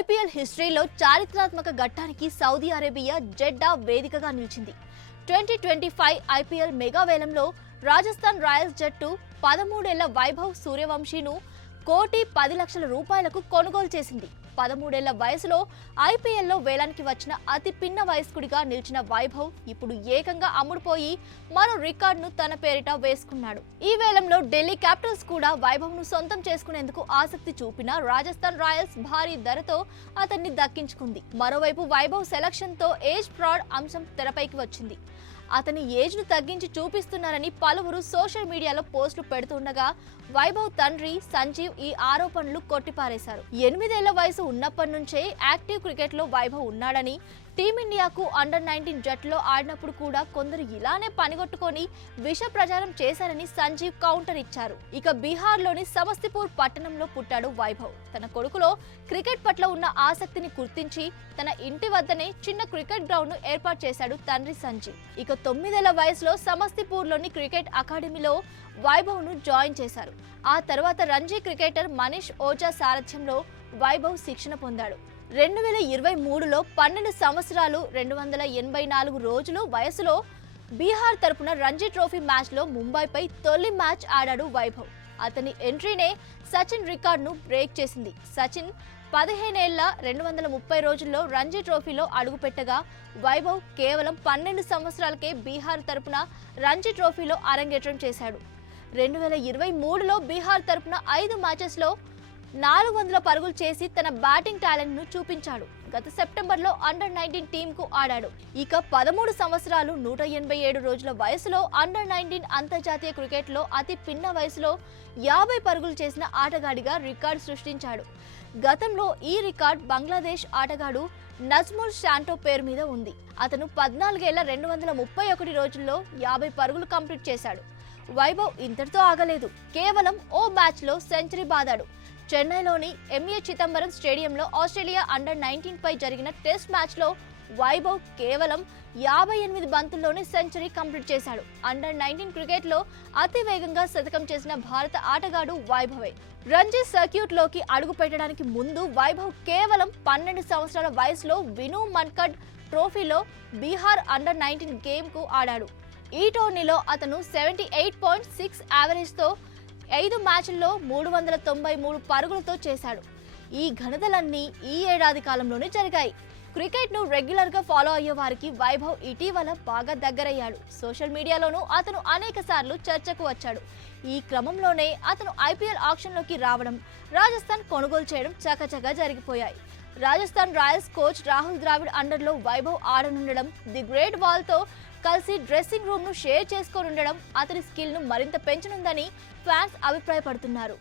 IPL హిస్టరీలో చారిత్రాత్మక ఘట్టానికి Saudi Arabia Jeddah వేదికగా నిలిచింది. 2025 ఐపీఎల్ మెగా వేలంలో రాజస్థాన్ రాయల్స్ జట్టు 13 ఏళ్ల వైభవ్ సూర్యవంశీను ₹1,10,00,000 కొనుగోలు చేసింది. 13 ఏళ్ల వయసులో ఐపీఎల్లో వేలానికి వచ్చిన అతి పిన్న వయస్కుడిగా నిలిచిన వైభవ్ ఇప్పుడు ఏకంగా అమ్ముడుపోయి మరో రికార్డును తన పేరిట వేసుకున్నాడు. ఈ వేలంలో ఢిల్లీ క్యాపిటల్స్ కూడా వైభవ్ను సొంతం చేసుకునేందుకు ఆసక్తి చూపిన రాజస్థాన్ రాయల్స్ భారీ ధరతో అతన్ని దక్కించుకుంది. మరోవైపు వైభవ్ సెలక్షన్తో ఏజ్ ఫ్రాడ్ అంశం తెరపైకి వచ్చింది. అతని ఏజ్ ను తగ్గించి చూపిస్తున్నారని పలువురు సోషల్ మీడియాలో పోస్టులు పెడుతుండగా వైభవ్ తండ్రి సంజీవ్ ఈ ఆరోపణలు కొట్టిపారేశారు. 8 ఏళ్ల వయసు ఉన్నప్పటి నుంచే యాక్టివ్ క్రికెట్ లో వైభవ్ ఉన్నాడని, టీమిండియాకు అండర్-19 జట్టులో ఆడినప్పుడు కూడా కొందరు ఇలానే పనిగొట్టుకొని విష ప్రచారం చేశారని సంజీవ్ కౌంటర్ ఇచ్చారు. ఇక బీహార్ లోని సమస్తిపూర్ పట్టణంలో పుట్టాడు వైభవ్. తన కొడుకులో క్రికెట్ పట్ల ఉన్న ఆసక్తిని గుర్తించి తన ఇంటి వద్దనే చిన్న క్రికెట్ గ్రౌండ్ ను ఏర్పాటు చేశాడు తండ్రి సంజీవ్. ఇక 9 ఏళ్ల వయసులో సమస్తిపూర్ లోని క్రికెట్ అకాడమీలో వైభవ్ ను జాయిన్ చేశారు. ఆ తర్వాత రంజీ క్రికెటర్ మనీష్ ఓజా సారథ్యంలో వైభవ్ శిక్షణ పొందాడు. 2023లో 12 సంవత్సరాలు 284 రోజులు వయసులో బీహార్ తరపున రంజీ ట్రోఫీ మ్యాచ్ లో ముంబైపై తొలి మ్యాచ్ ఆడాడు వైభవ్. అతని ఎంట్రీనే సచిన్ రికార్డును బ్రేక్ చేసింది. సచిన్ 15 ఏళ్ల 230 రోజుల్లో రంజీ ట్రోఫీలో అడుగుపెట్టగా వైభవ్ కేవలం 12 సంవత్సరాలకే బీహార్ తరపున రంజీ ట్రోఫీలో అరంగేట్రం చేశాడు. 2023లో బీహార్ తరపున 5 మ్యాచెస్లో 400 పరుగులు చేసి తన బ్యాటింగ్ టాలెంట్ ను చూపించాడు. గత సెప్టెంబర్లో అండర్-19 టీంకు ఆడాడు. ఇక 13 సంవత్సరాలు 187 రోజుల వయసులో అండర్-19 అంతర్జాతీయ క్రికెట్లో అతి పిన్న వయసులో 50 పరుగులు చేసిన ఆటగాడిగా రికార్డు సృష్టించాడు. గతంలో ఈ రికార్డ్ బంగ్లాదేశ్ ఆటగాడు నజ్ముల్ శాంటో పేరు మీద ఉంది. అతను 14 ఏళ్ల 231 రోజుల్లో 50 పరుగులు కంప్లీట్ చేశాడు. వైభవ్ ఇంతటితో ఆగలేదు. కేవలం ఓ మ్యాచ్ లో సెంచరీ బాదాడు. చెన్నైలోని ఎంఏ చిదంబరం స్టేడియంలో ఆస్ట్రేలియా అండర్-19 పై జరిగిన టెస్ట్ మ్యాచ్ లో వైభవ్ కేవలం 58 బంతుల్లోనే సెంచరీ కంప్లీట్ చేశాడు. అండర్-19 క్రికెట్ లో అతి వేగంగా శతకం చేసిన భారత ఆటగాడు వైభవే. రంజీ సర్క్యూట్ లోకి అడుగు పెట్టడానికి ముందు వైభవ్ కేవలం 12 సంవత్సరాల వయసులో విను మన్కడ్ ట్రోఫీలో బీహార్ అండర్-19 గేమ్ కు ఆడాడు. ఈ టోర్నీలో అతను 78.6 యావరేజ్ తో 5 మ్యాచ్ల్లో 393 పరుగులతో చేశాడు. ఈ ఘనతలన్నీ ఈ ఏడాది కాలంలోనే జరిగాయి. క్రికెట్ ను రెగ్యులర్ గా ఫాలో అయ్యే వారికి వైభవ్ ఇటీవల బాగా దగ్గరయ్యాడు. సోషల్ మీడియాలోనూ అతను అనేక సార్లు చర్చకు వచ్చాడు. ఈ క్రమంలోనే అతను ఐపీఎల్ ఆక్షన్ లోకి రావడం, రాజస్థాన్ కొనుగోలు చేయడం చకచకా జరిగిపోయాయి. రాజస్థాన్ రాయల్స్ కోచ్ రాహుల్ ద్రావిడ్ అండర్లో వైభవ్ ఆడనుండడం, ది గ్రేట్ వాల్ తో కలిసి డ్రెస్సింగ్ రూమ్ ను షేర్ చేసుకోనుండడం అతని స్కిల్ ను మరింత పెంచనుందని ఫ్యాన్స్ అభిప్రాయపడుతున్నారు.